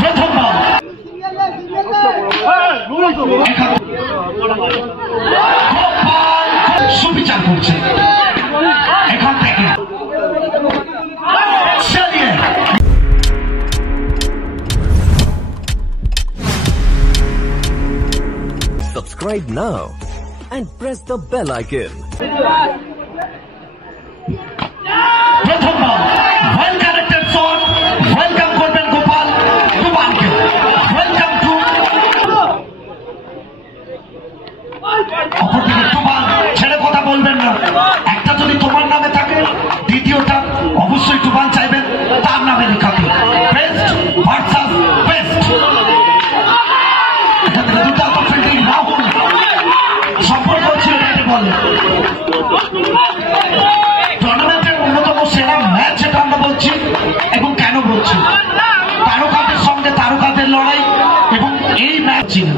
প্রথম বল সুবিচার করছে এখান থেকে Subscribe now and press the bell icon. প্রথম বল ওয়েল কানেক্টেড শট ওয়েলকাম করবেন গোপাল টুবানকে ওয়েলকাম টু অপরদিকে টুবান ছেড়ে কথা বলবেন না একটা যদি তোমার নামে থাকে দ্বিতীয়টা অবশ্যই টুবান চাইবেন তার নামে লেখাতে বেস্ট ভার্সাস বেস্ট দুর্দান্ত ফিল্ডিং রাহুল সম্পর্ক ছিল এটাকে বলে টুর্নামেন্টের অন্যতম সেরা ম্যাচ যেটা আমরা বলছি এবং কেন বলছি তারকাদের সঙ্গে তারকাদের লড়াই এবং এই ম্যাচ ছিল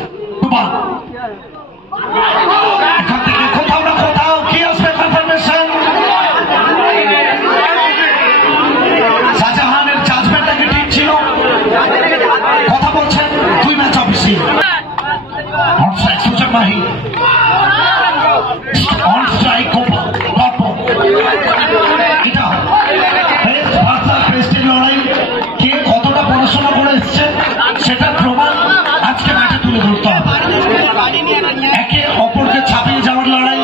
টুবান এখান থেকে কোথাও না কোথাও কি আসবে কনফার্মেশন শাহজাহানের জাজমেন্ট নাকি ঠিক ছিল কথা বলছেন দুই ম্যাচ অফিসে on strike Sujan Mahi on strike এটা বেস্ট ভার্সাস বেস্টের লড়াই কে কতটা পড়াশোনা করে এসছে সেটা প্রমাণ আজকে মাঠে তুলে ধরতে হবে একে অপরকে ছাপিয়ে যাওয়ার লড়াই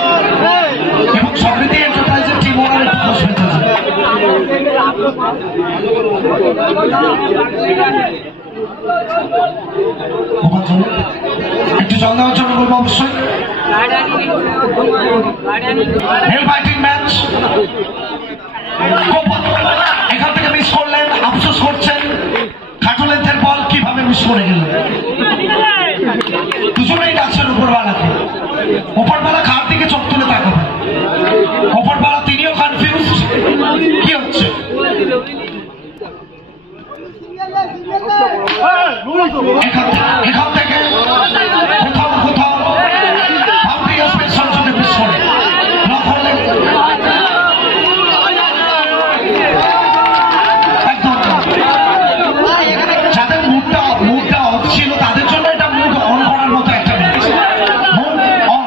এবং সমৃদ্ধি এন্টারপ্রাইজের টিম ওনার একটু দোষ পেতেছে একটু জল দেওয়ার জন্য বলবো অবশ্যই নেল বাইটিং ম্যাচ এখান থেকে মিস করলেন আফসোস করছেন খাটুলেন্থের বল কিভাবে মিস করে গেলেন দুজনেই ডাকছেন উপরওয়ালাকে উপরওয়ালা কার দিকে চোখ তুলে তাকাবে উপরওয়ালা তিনিও কনফিউজ কি হচ্ছে এখান থেকে কোথাও কোথাও বাউন্ডারি আসবে সরাসরি মিস করে ব্লক হলে একদম যাদের মুডটা অফ ছিল তাদের জন্য এটা মুড অন করার মতো একটা ম্যাচ মুড অন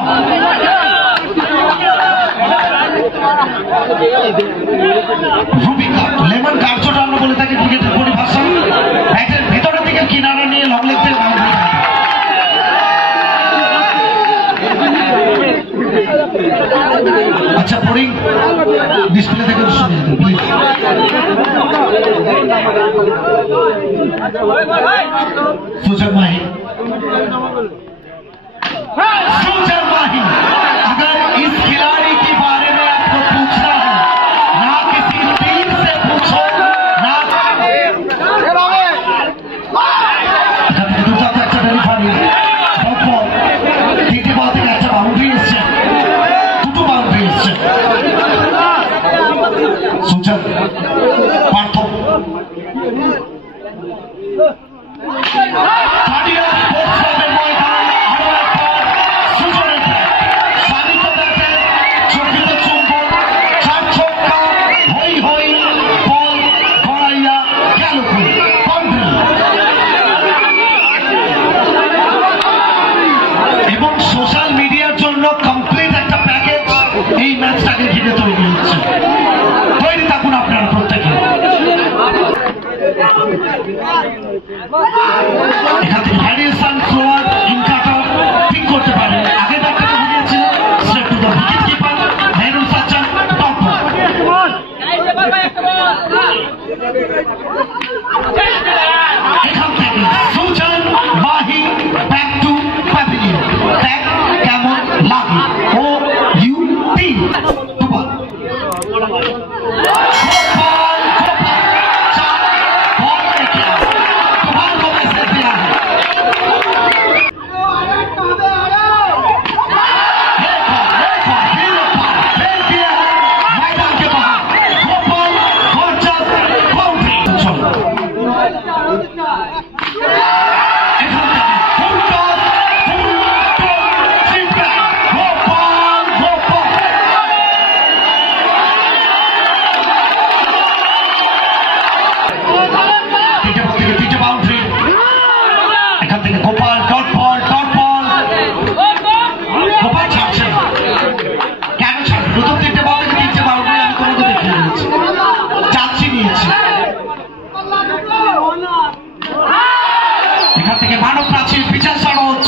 রুবি কাট লেমন কার্যটা আমরা বলে থাকি ক্রিকেটের পরিভাষা ব্যাটের ভেতরের দিকে কিনারা নিয়ে লং লেগ থেকে বাউন্ডারি আচ্ছা বোরিং ডিসপ্লে থেকে শুনে প্লিজ सुजन माही अगर इस खिलाड़ी के बारे में आपको पूछना है ना किसी टीम से पूछो ना একটা ডেলিভারি তৃতীয় বল থেকে একটা বাউন্ডারি এসছে দুটো বাউন্ডারি এসছে সুজন পার্থ এবং সোশ্যাল মিডিয়ার জন্য কমপ্লিট একটা প্যাকেজ এই ম্যাচটাকে ঘিরে তৈরি হচ্ছে তৈরি থাকুন আপনারা প্রত্যেকে এখান থেকে ভ্যারিয়েশন ফ্লোয়ার ইনকাটার ঠিক করতে পারেন আগে ব্যাটটাকে বুঝিয়েছিলেন straight to the wicket keeper Mehrul Sajjad টপ এখান থেকে Sujon Mahi back to pavilion দেখ কেমন লাগে ও ইউ টি টুবান मैदान के बाहर गोपाल এখান থেকে মানব প্রাচীর বিচার সরোজ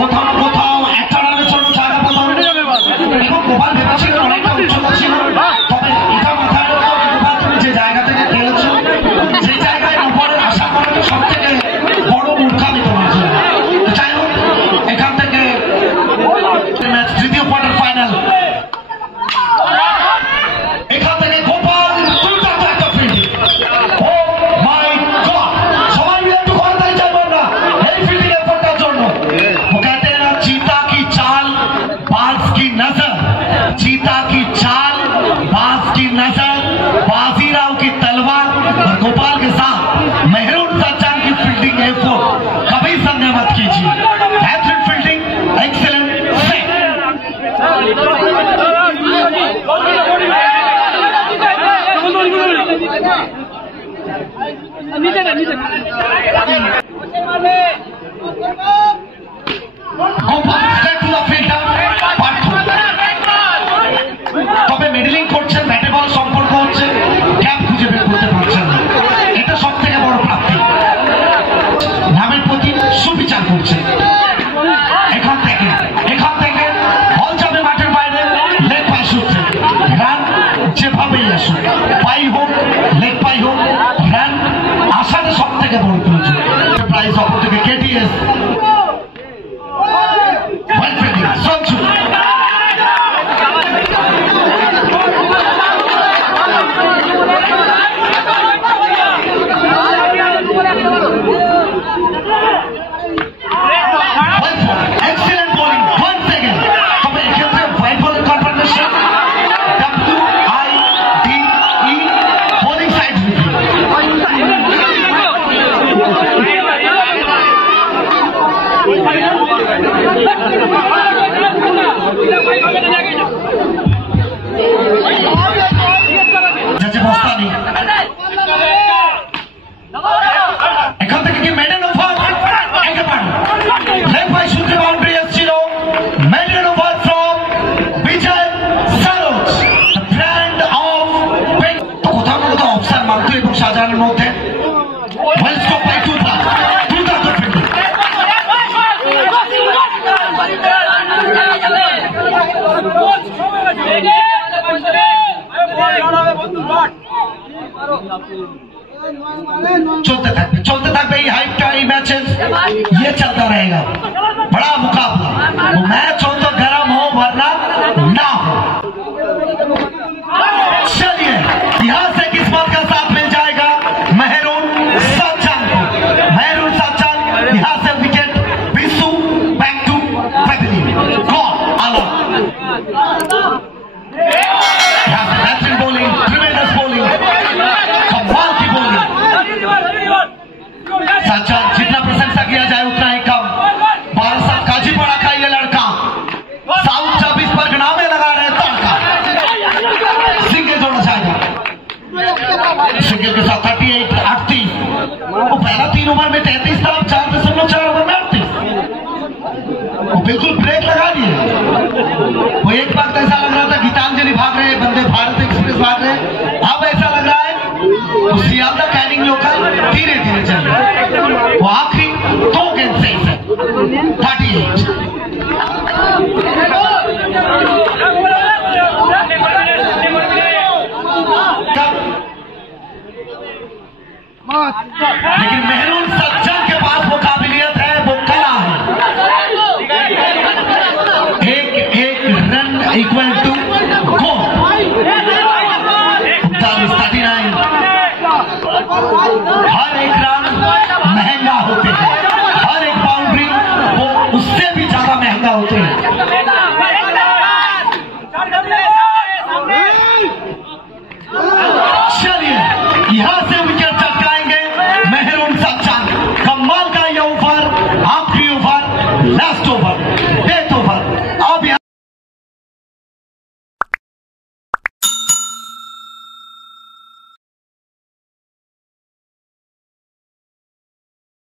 কোথাও কোথাও একটা রানের জন্য জায়গা কোথাও এবং গোপাল ভেবেছিল অনেকটা উচ্চতা ছিল, তবে এটা মাথায় রাখো গোপাল তুমি যে জায়গা থেকে খেলেছো সেই জায়গায় উপরের আশা করাটা সব থেকে বড় মূর্খামি তোমার জন্য। যাই হোক এখান থেকে ম্যাচ তৃতীয় কোয়ার্টার ফাইনাল, এখান থেকে গোপাল দুর্দান্ত একটা ফিল্ডিং। ও মাই গড, সবাই মিলে একটু করতালি চাইবো আমরা এই ফিল্ডিং এফোর্টটার জন্য। वो कहते हैं ना चीता की चाल बाज की नजर, चीता की चाल बाज की नजर, बाजीराव की तलवार और गोपाल के साथ मेहरून सज्जन की फील्डिंग एफोर्ट कभी संदेह मत कीजिए। बेहतरीन fielding, excellent set. Gopal straight to the fielder, তবে মিডলিং করছেন, ব্যাটে বল সম্পর্ক হচ্ছে, গ্যাপ খুঁজে বের করতে পারছেন না, এটা সব থেকে বড় প্রাপ্তি। নামের প্রতি সুবিচার করছেন। এখান থেকে বল যাবে মাঠের বাইরে, লেগ পাই শুটছে, রান যেভাবেই আসুক, পাই হোক লেগ পাই হোক, রান আসাটা সব থেকে বড় প্রয়োজন। প্রাইজ অপর থেকে KTS Sanchu excellent bowling once again, তবে এক্ষেত্রে হোয়াইট বলের কনফার্মেশন WIDE বোলিং সাইড যাচ্ছে বস্তানি। এখান থেকে কি মেডেন ওভার একেবারে লেগ বাই সূত্রে বাউন্ডারি এসেছিল, maiden over from Bijoy Saroj, brand of কোথাও না কোথাও অফসার মাত্র এবং সাজানোর মধ্যে ওয়েল স্টপ বাই টুপার, দুর্দান্ত ফিল্ডিং। चलते থাকবে এই हाइट এই मैचेस, ये चलता रहेगा, बड़ा मुकाबला। वो मैच हो तो गर्म हो वरना ना हो। चलिए यहां से किस्मत का साथ मिल जाएगा मेहरून सज्जन को। मेहरून सज्जन यहां से wicket, Bissu back to pavilion, gone अलग। बैट्समैन बॉलिंग, ट्रिमेंडस बॉलिंग, कमाल की बॉलिंग। सज्जन जितना प्रशंसा किया जाए उतना ही कम। 12 साल काजीपड़ा का ये लड़का साउथ 24 परगना में लगा रहे तड़का। सिंगल जोड़ना चाहेगा, सिंगल के साथ 38 38। वो पहला 3 ओवर में 33 था, 4.4 ओवर में 38। वो बिल्कुल ब्रेक लगा दिए। वो एक वक्त ऐसा लग रहा था गीतांजलि भाग रहे, वंदे भारत एक्सप्रेस भाग रहे, अब ऐसा लग रहा है तो सियालदा कैनिंग लोकल धीरे धीरे चल रहा है। वो आखिरी 2 गेंद से 38। लेकिन मेहरून सज्जन के पास वो काबिलियत है, वो कला है। एक रन इक्वल टू गोल, 39। हर एक रन महंगा होते हैं, हर एक बाउंड्री वो उससे भी ज्यादा महंगा होते हैं। चलिए यहां से विकेट चटकाएंगे मेहरून सज्जन। कमाल का ये ओवर, आखिरी ओवर, लास्ट ओवर।